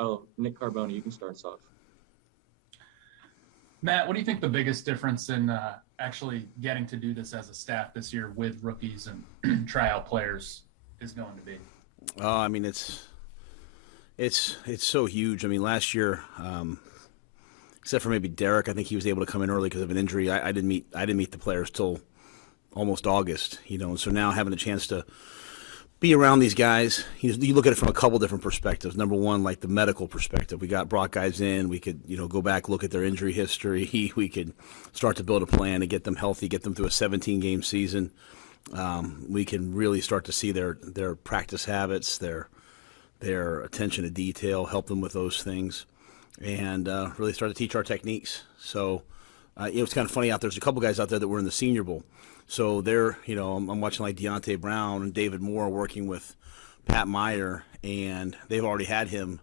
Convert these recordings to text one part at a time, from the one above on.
Oh, Nick Carboni, you can start us off. Matt, what do you think the biggest difference in actually getting to do this as a staff this year with rookies and tryout players is going to be? I mean, it's so huge. I mean, last year, except for maybe Derek, I think he was able to come in early because of an injury. I didn't meet the players till almost August, and so now having a chance to be around these guys, you look at it from a couple different perspectives. Number one, like the medical perspective. We brought guys in. We could, go back, look at their injury history. We could start to build a plan to get them healthy, get them through a 17-game season. We can really start to see their practice habits, their attention to detail, help them with those things, and really start to teach our techniques. So it's kind of funny out there. There's a couple guys out there that were in the Senior Bowl. So they're, I'm watching like Deontay Brown and David Moore working with Pat Meyer, and they've already had him,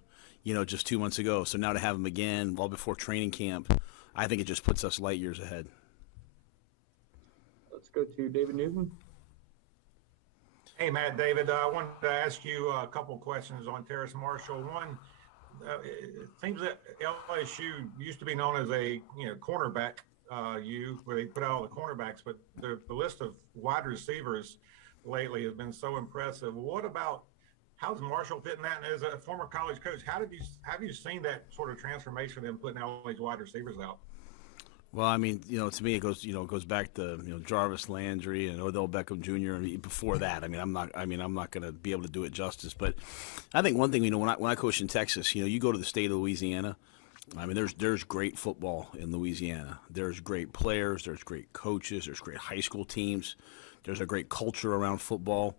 just 2 months ago. So now to have him again well before training camp, I think it just puts us light years ahead. Let's go to David Newton. Hey, Matt, David, I wanted to ask you a couple questions on Terrace Marshall. One, it seems that LSU used to be known as a cornerback where they put out all the cornerbacks, but the list of wide receivers lately has been so impressive. How's Marshall fitting that? And as a former college coach, have you seen that sort of transformation in putting all these wide receivers out? Well, I mean, to me, it goes back to Jarvis Landry and Odell Beckham Jr. And before that, I'm not going to be able to do it justice. But I think one thing, when I coached in Texas, you go to the state of Louisiana. I mean, there's great football in Louisiana. There's great players. There's great coaches. There's great high school teams. There's a great culture around football.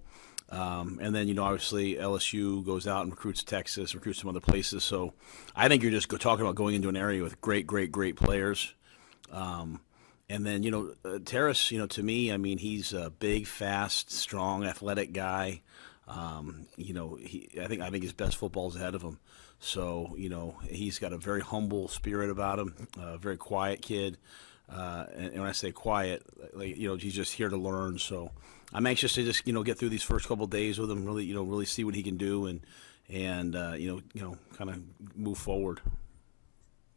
And then, obviously LSU goes out and recruits Texas, recruits some other places. So I think you're just talking about going into an area with great great players. And then, Terrace, to me, I mean, he's a big, fast, strong, athletic guy. I think his best football is ahead of him. So, he's got a very humble spirit about him, a very quiet kid. And when I say quiet, he's just here to learn. So I'm anxious to just, get through these first couple of days with him, really see what he can do and kind of move forward.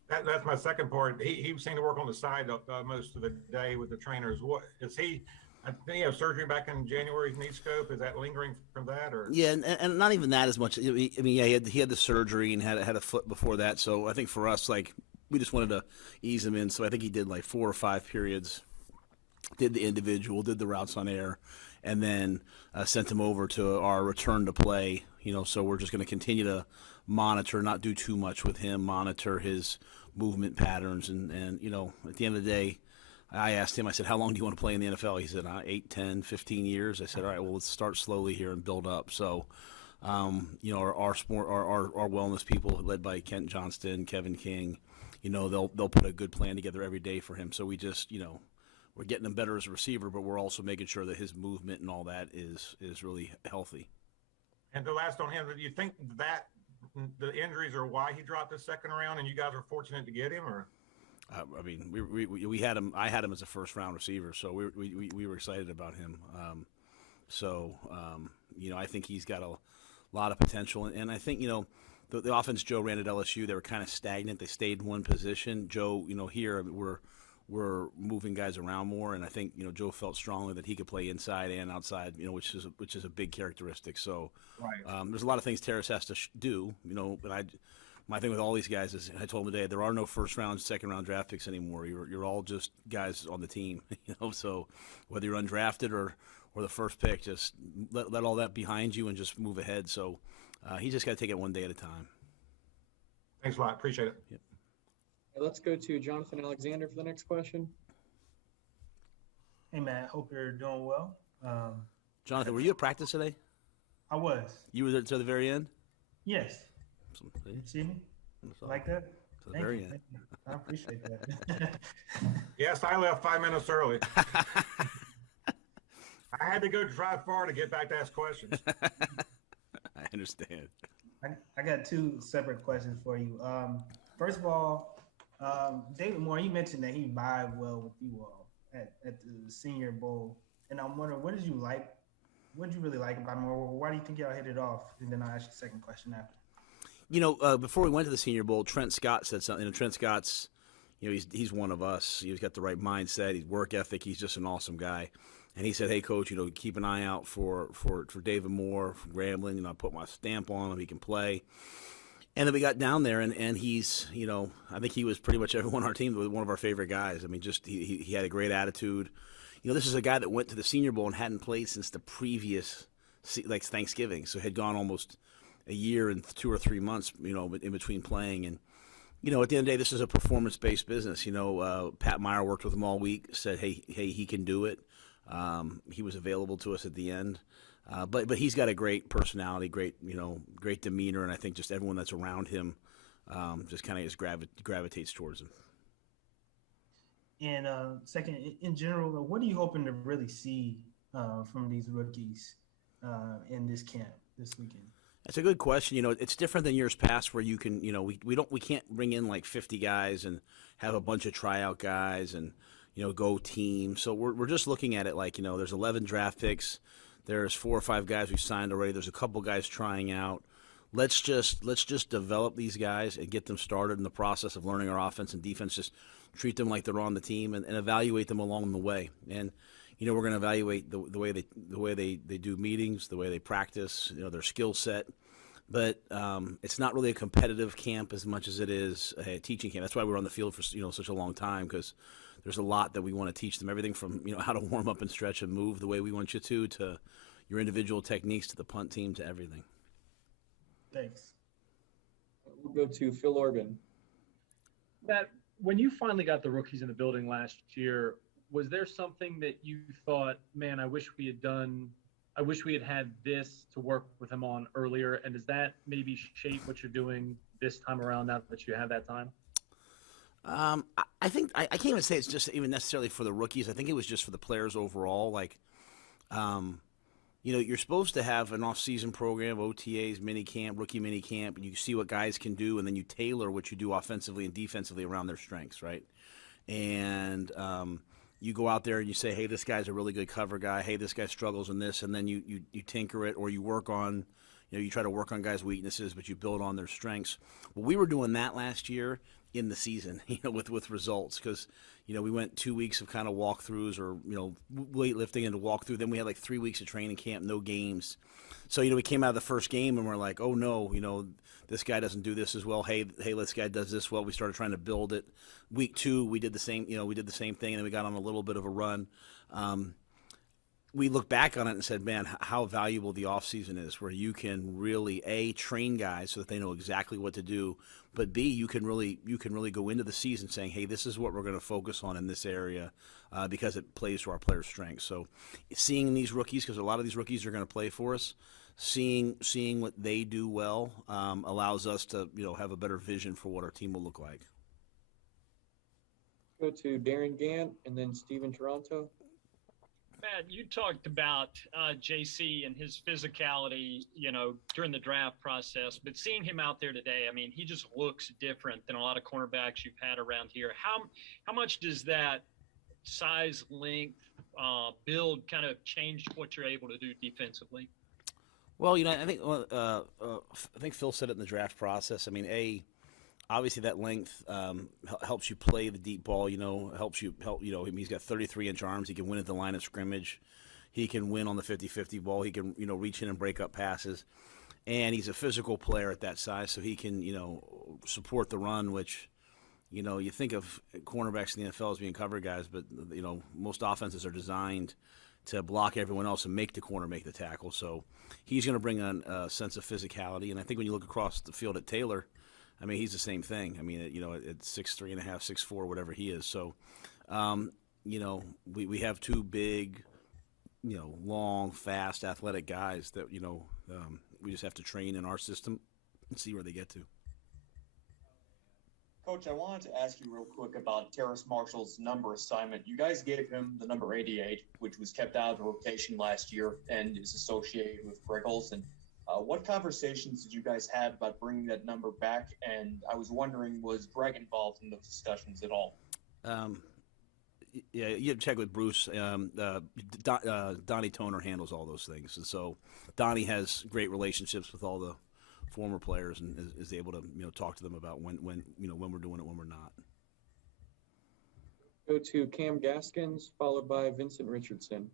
That's my second part. He seemed to work on the side most of the day with the trainers. What is he? I think he had surgery back in January, knee scope. Is that lingering from that, or? Yeah, and not even that as much. I mean, yeah, he had the surgery and had a foot before that. So I think for us, we just wanted to ease him in. So I think he did 4 or 5 periods, did the individual, did the routes on air, and then sent him over to our return to play. So we're just going to continue to monitor, not do too much with him, monitor his movement patterns, and at the end of the day, I asked him, I said, how long do you want to play in the NFL? He said, 8, 10, 15 years. I said, all right, well, let's start slowly here and build up. So, our wellness people led by Kent Johnston, Kevin King, they'll put a good plan together every day for him. So we just, we're getting him better as a receiver, but we're also making sure that his movement and all that is really healthy. And the last on him, do you think that the injuries are why he dropped the second round and you guys are fortunate to get him, or? I mean, we had him. I had him as a first-round receiver, so we were excited about him. I think he's got a lot of potential, and I think the offense Joe ran at LSU, they were kind of stagnant. They stayed in one position. Joe, here we're moving guys around more, and I think Joe felt strongly that he could play inside and outside, which is a big characteristic. So right. There's a lot of things Terrace has to do, but my thing with all these guys is, I told them today, there are no first-round, second-round draft picks anymore. You're all just guys on the team, So whether you're undrafted or the first pick, just let all that behind you and just move ahead. So he just got to take it one day at a time. Thanks a lot. Appreciate it. Yep. Let's go to Jonathan Alexander for the next question. Hey, Matt. Hope you're doing well. Jonathan, were you at practice today? I was. You were there to the very end? Yes. You see me? Like that? To the very end. I appreciate that. Yes, I left 5 minutes early. I had to go drive far to get back to ask questions. I understand. I got 2 separate questions for you. First of all, David Moore, you mentioned that he vibed well with you all at the Senior Bowl, and I'm wondering, what did you really like about him, or why do you think y'all hit it off? And then I'll ask you the second question after. Before we went to the Senior Bowl, Trent Scott said something. Trent Scott's, he's one of us. He's got the right mindset. He's work ethic. He's just an awesome guy. And he said, "Hey, coach, keep an eye out for David Moore from Grambling. I put my stamp on him. He can play." And then we got down there, and he's, I think he was pretty much everyone on our team, one of our favorite guys. I mean, just he had a great attitude. This is a guy that went to the Senior Bowl and hadn't played since the previous, Thanksgiving. So had gone almost a year and 2 or 3 months, in between playing. And, at the end of the day, this is a performance-based business. Pat Meyer worked with him all week, said, hey, he can do it. He was available to us at the end. But he's got a great personality, great demeanor, and I think just everyone that's around him just kind of just gravitates towards him. And second, in general, what are you hoping to really see from these rookies in this camp this weekend? That's a good question. It's different than years past where you can, we can't bring in like 50 guys and have a bunch of tryout guys and go team. So we're just looking at it like there's 11 draft picks. There's 4 or 5 guys we signed already. There's a couple guys trying out. Let's just develop these guys and get them started in the process of learning our offense and defense. Just treat them like they're on the team and evaluate them along the way. And we're going to evaluate the way they do meetings, the way they practice, their skill set. But it's not really a competitive camp as much as it is a teaching camp. That's why we're on the field for such a long time, because there's a lot that we want to teach them. Everything from how to warm up and stretch and move the way we want you to your individual techniques, to the punt team, to everything. Thanks. We'll go to Phil Orban. Matt, when you finally got the rookies in the building last year, was there something that you thought, man, I wish we had had this to work with him on earlier? And does that maybe shape what you're doing this time around now that you have that time? I think I can't even say it's just even necessarily for the rookies. I think it was just for the players overall. You're supposed to have an off-season program, OTAs, minicamp, rookie minicamp, and you see what guys can do, and then you tailor what you do offensively and defensively around their strengths, right? And you go out there and you say, hey, this guy's a really good cover guy. Hey, this guy struggles in this, and then you tinker it, or you work on, you try to work on guys' weaknesses, but you build on their strengths. Well, we were doing that last year in the season, with results, because we went 2 weeks of kind of walkthroughs or weightlifting into walkthrough. Then we had like 3 weeks of training camp, no games. So we came out of the first game and we're like, oh no, this guy doesn't do this as well. Hey, this guy does this well. We started trying to build it. Week 2, we did the same. We did the same thing, and then we got on a little bit of a run. We look back on it and said, man, how valuable the offseason is, where you can really, A, train guys so that they know exactly what to do, but B, you can really go into the season saying, hey, this is what we're going to focus on in this area because it plays to our players' strengths. So seeing these rookies, because a lot of these rookies are going to play for us, seeing what they do well allows us to have a better vision for what our team will look like. Go to Darren Gant and then Steven Toronto. Matt, you talked about JC and his physicality, during the draft process, but seeing him out there today, I mean, he just looks different than a lot of cornerbacks you've had around here. How much does that size, length, build kind of change what you're able to do defensively? Well, I think Phil said it in the draft process. I mean, obviously that length helps you play the deep ball, helps you he's got 33-inch arms. He can win at the line of scrimmage. He can win on the 50-50 ball. He can, reach in and break up passes. And he's a physical player at that size, so he can, support the run, which, you think of cornerbacks in the NFL as being cover guys, but, most offenses are designed to block everyone else and make the corner make the tackle. So he's going to bring on a sense of physicality. And I think when you look across the field at Taylor, I mean, he's the same thing. I mean, at 6'3.5", 6'4", whatever he is. So, we have 2 big, long, fast, athletic guys that, we just have to train in our system and see where they get to. Coach, I wanted to ask you real quick about Terrace Marshall's number assignment. You guys gave him the number 88, which was kept out of the rotation last year and is associated with Briggles. And what conversations did you guys have about bringing that number back? And I was wondering, was Greg involved in those discussions at all? Yeah, you have to check with Bruce. Donnie Toner handles all those things. And so Donnie has great relationships with all former players and is able to talk to them about when we're doing it, when we're not. Go to Cam Gaskins, followed by Vincent Richardson.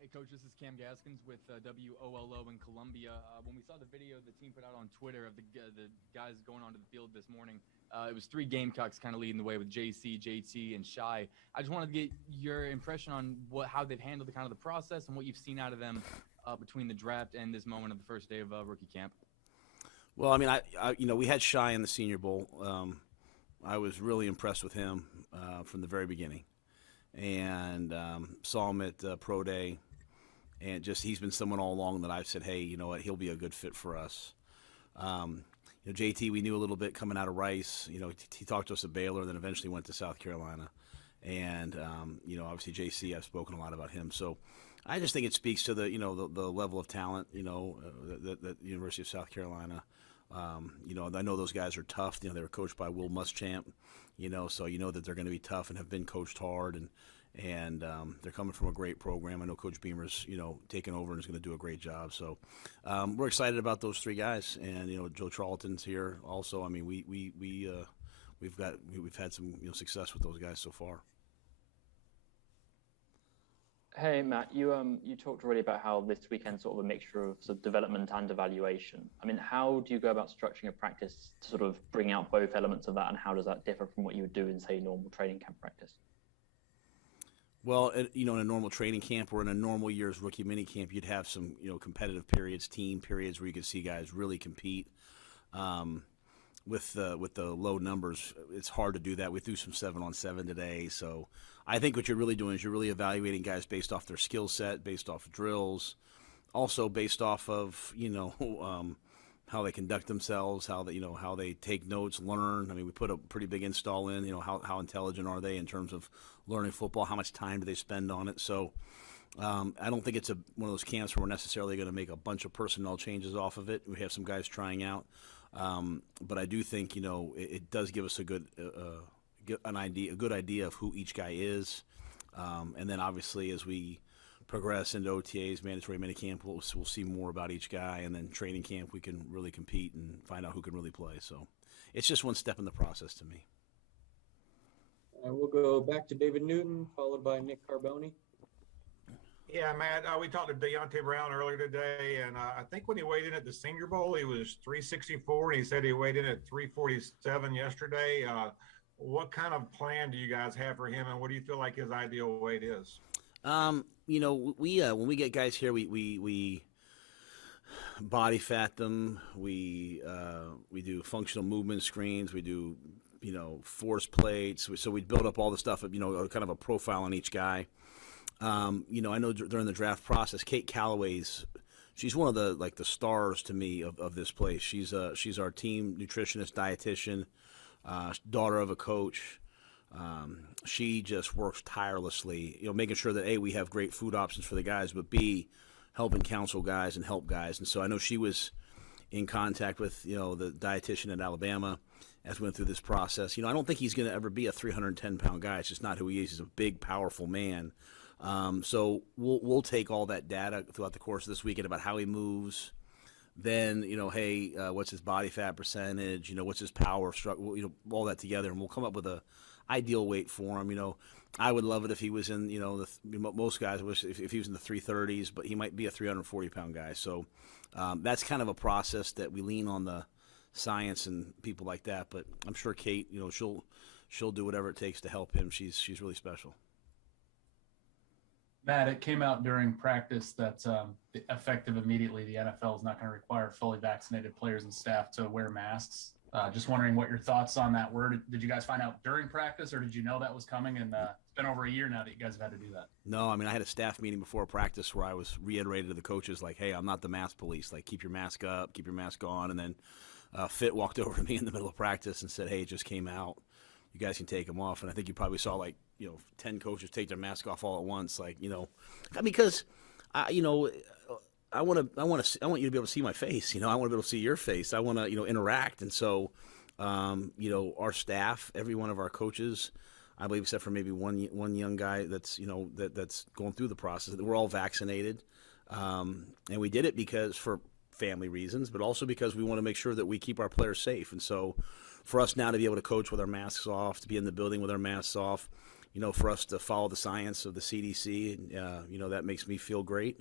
Hey, Coach, this is Cam Gaskins with WOLO in Columbia. When we saw the video the team put out on Twitter of the guys going onto the field this morning, it was 3 Gamecocks kind of leading the way with JC, JT, and Shy. I just wanted to get your impression on how they've handled the process and what you've seen out of them between the draft and this moment of the first day of rookie camp. Well, I mean, I we had Shy in the Senior Bowl. I was really impressed with him from the very beginning, and saw him at Pro Day. And just he's been someone all along that I've said, hey, you know what, he'll be a good fit for us. JT, we knew a little bit coming out of Rice. He talked to us at Baylor, then eventually went to South Carolina. And obviously JC, I've spoken a lot about him. So I just think it speaks to the level of talent that University of South Carolina. I know those guys are tough. They were coached by Will Muschamp. So that they're going to be tough and have been coached hard and they're coming from a great program. I know Coach Beamer's, taking over and is going to do a great job. So we're excited about those 3 guys, and Joe Charlton's here also. I mean, we've had some success with those guys so far. Hey Matt, you talked already about how this weekend's sort of a mixture of sort of development and evaluation. I mean, how do you go about structuring a practice to sort of bring out both elements of that, and how does that differ from what you would do in, say, normal training camp practice? Well, in a normal training camp or in a normal year's rookie minicamp, you'd have some, competitive periods, team periods where you could see guys really compete. With the low numbers, it's hard to do that. We threw some 7-on-7 today, so I think what you're really doing is you're really evaluating guys based off their skill set, based off of drills, also based off of how they conduct themselves, how they take notes, learn. I mean, we put a pretty big install in. How intelligent are they in terms of learning football? How much time do they spend on it? So I don't think it's one of those camps where we're necessarily going to make a bunch of personnel changes off of it. We have some guys trying out, but I do think it does give us a good idea of who each guy is, and then obviously as we progress into OTAs, mandatory minicamp, we'll see more about each guy, and then training camp we can really compete and find out who can really play. So it's just one step in the process to me. We'll go back to David Newton, followed by Nick Carboni. Yeah, Matt, we talked to Deontay Brown earlier today, and I think when he weighed in at the Senior Bowl, he was 364, and he said he weighed in at 347 yesterday. What kind of plan do you guys have for him, and what do you feel like his ideal weight is? When we get guys here, we body fat them. We do functional movement screens. We do force plates. So we build up all the stuff of kind of a profile on each guy. I know during the draft process, Kate Calloway's, she's one of the stars to me of this place. She's our team nutritionist, dietitian, daughter of a coach. She just works tirelessly, making sure that A, we have great food options for the guys, but B, helping counsel guys and help guys. And so I know she was in contact with, the dietitian at Alabama as we went through this process. I don't think he's going to ever be a 310-pound guy. It's just not who he is. He's a big, powerful man. So we'll take all that data throughout the course of this weekend about how he moves. Then, what's his body fat percentage? What's his power structure? All that together, and we'll come up with a ideal weight for him. I would love it if he was in, most guys wish if he was in the 330s, but he might be a 340-pound guy. So that's kind of a process that we lean on the science and people like that. But I'm sure Kate, she'll do whatever it takes to help him. She's really special. Matt, it came out during practice that effective immediately, the NFL is not going to require fully vaccinated players and staff to wear masks. Just wondering what your thoughts on that were. Did you guys find out during practice, or did you know that was coming? And it's been over a year now that you guys have had to do that. No, I mean, I had a staff meeting before practice where I was reiterated to the coaches, like, hey, I'm not the mask police. Like, keep your mask up, keep your mask on. And then Fit walked over to me in the middle of practice and said, hey, it just came out. You guys can take them off. And I think you probably saw 10 coaches take their mask off all at once. Because I want you to be able to see my face. I want to be able to see your face. I want to, interact. And so, our staff, every one of our coaches, I believe, except for maybe one young guy that's, that's going through the process, we're all vaccinated. And we did it because for family reasons, but also because we want to make sure that we keep our players safe. And so for us now to be able to coach with our masks off, to be in the building with our masks off, for us to follow the science of the CDC, that makes me feel great.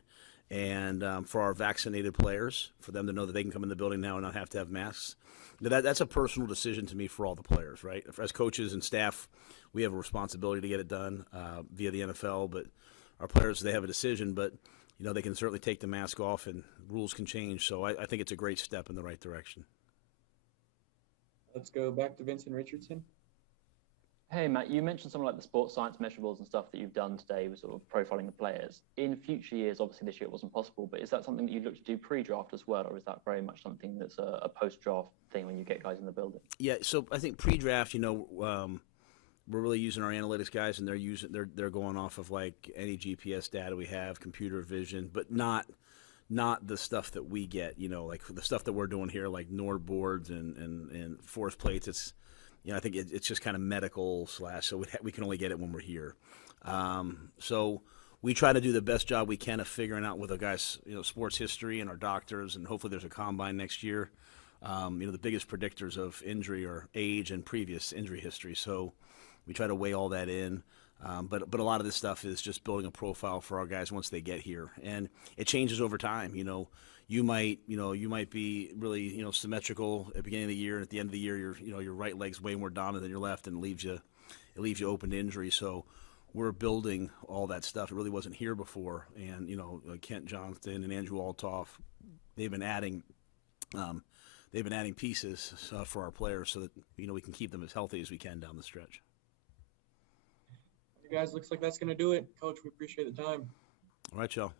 And for our vaccinated players, for them to know that they can come in the building now and not have to have masks, that's a personal decision to me for all the players, right? As coaches and staff, we have a responsibility to get it done via the NFL, but our players, they have a decision, but they can certainly take the mask off and rules can change. So I think it's a great step in the right direction. Let's go back to Vincent Richardson. Hey, Matt, you mentioned something like the sports science measurables and stuff that you've done today with sort of profiling the players. In future years, obviously this year it wasn't possible, but is that something that you'd look to do pre-draft as well, or is that very much something that's a post-draft thing when you get guys in the building? Yeah, so I think pre-draft, we're really using our analytics guys, and they're going off of like any GPS data we have, computer vision, but not the stuff that we get, like the stuff that we're doing here, like Nord boards and force plates. It's I think it's just kind of medical / so we can only get it when we're here. So we try to do the best job we can of figuring out with our guys, sports history and our doctors, and hopefully there's a combine next year. The biggest predictors of injury are age and previous injury history. So we try to weigh all that in. But a lot of this stuff is just building a profile for our guys once they get here, and it changes over time. You might be really symmetrical at the beginning of the year, and at the end of the year, your right leg's way more dominant than your left, and it leaves you open to injury. So we're building all that stuff. It really wasn't here before, and Kent Johnston and Andrew Altoff, they've been adding pieces for our players so that we can keep them as healthy as we can down the stretch. Guys, looks like that's going to do it. Coach, we appreciate the time. All right, y'all.